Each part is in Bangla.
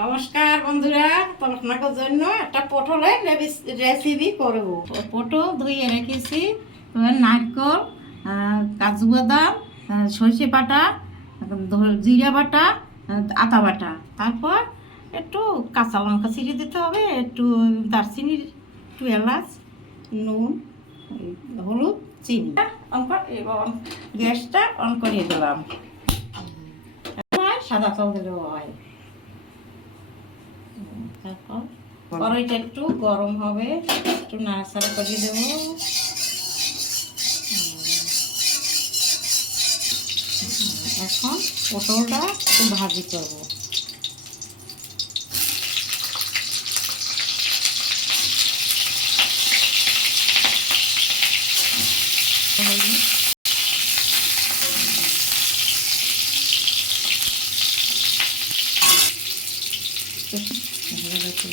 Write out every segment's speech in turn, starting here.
নমস্কার বন্ধুরা, আপনাদের জন্য একটা পটলের রেসিপি করব। পটল ধুয়ে রেখেছি, এবার নারকেল, কাজু বাদাম, সরষে বাটা, জিরা বাটা, আদা বাটা, তারপর একটু কাঁচা লঙ্কা ছিঁড়ে দিতে হবে, একটু দারচিনি, একটু এলাচ, নুন, হলুদ, চিনি। এবং গ্যাসটা অন করে দিলাম। সাদা চাল দিলেও হয়। তারপর কড়াইটা একটু গরম হবে, একটু নাড়াচাড়া করে দেবো। এখন পটলটা একটু ভাজি করবো।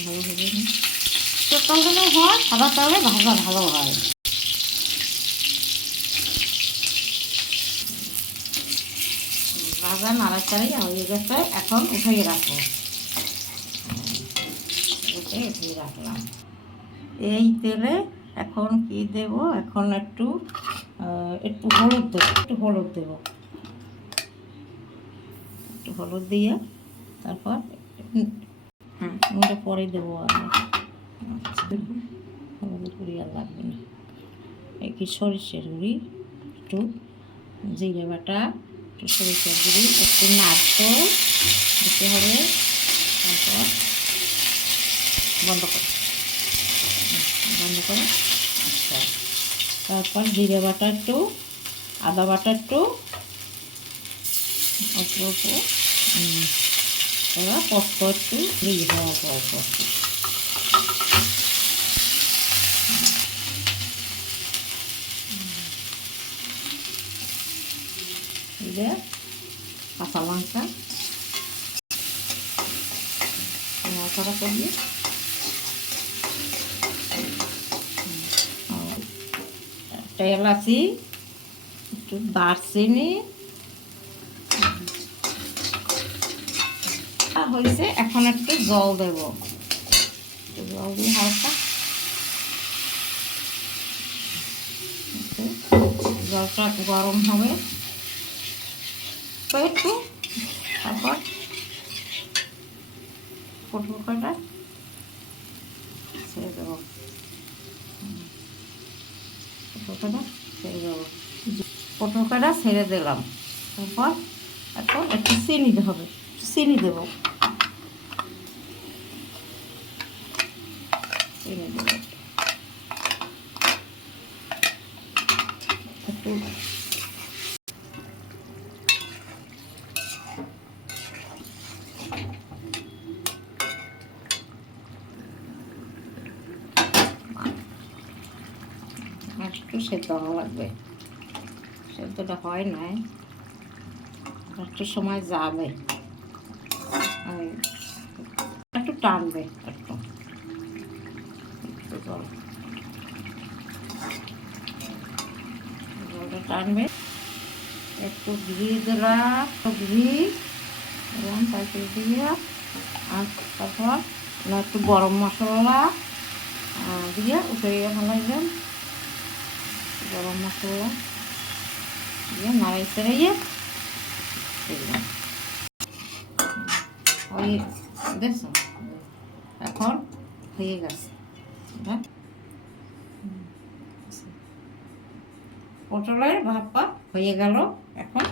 ভালো হবে না, পটল হলেও হয়, সাদা চালে ভাজা ভালো হয়। ভাজা নাড়াচাড়ি হয়ে গেছে, এখন উঠিয়ে রাখবো। উঠিয়ে রাখলাম। এই তেলে এখন কি দেব, এখন একটু একটু হলুদ দেবো, একটু হলুদ দিয়ে তারপর নুনটা পরে দেবো। আর হলুদ গুঁড়ি আর লাগবে না। একটু সরিষার গুঁড়ি, একটু জিরে বাটা, একটু সরিষার গুঁড়ি, একটু নারকেল দিতে হবে। তারপর বন্ধ করে আচ্ছা, তারপর জিরে বাটা একটু, আদা বাটা একটু, অল্প অল্প, এবার পোস্ত একটু দিয়ে হওয়ার পর দিয়ে কাঁচা লঙ্কা নাড়াচাড়া করিয়ে একটা এলাচি, একটু দারচিনি হয়েছে। এখন একটু জল দেব, একটু জল দিয়ে হালকা জলটা গরম হবে একটু। তারপর পটল কটা ছেড়ে দেবো, পটল কটা ছেড়ে দিলাম। তারপর এখন একটু চিনি হবে, চিনি দেবো, চিনি দেবো একটু। একটু সেদ্ধ হওয়া লাগবে, সেদ্ধটা হয় নাই, একটু সময় যাবে, একটু টানবে, একটু জলটা টানবে। একটু ঘি দিলাম, তারপরে দিয়ে আর তারপর একটু গরম মশলা দিয়ে উঠিয়ে ফেলাইলাম। গরম মশলা দিয়ে নাড়াই চাড়াইয়ে দিলাম। ওই দেখছো, এখন হয়ে গেছে। পটলের ভাপা হয়ে গেল। এখন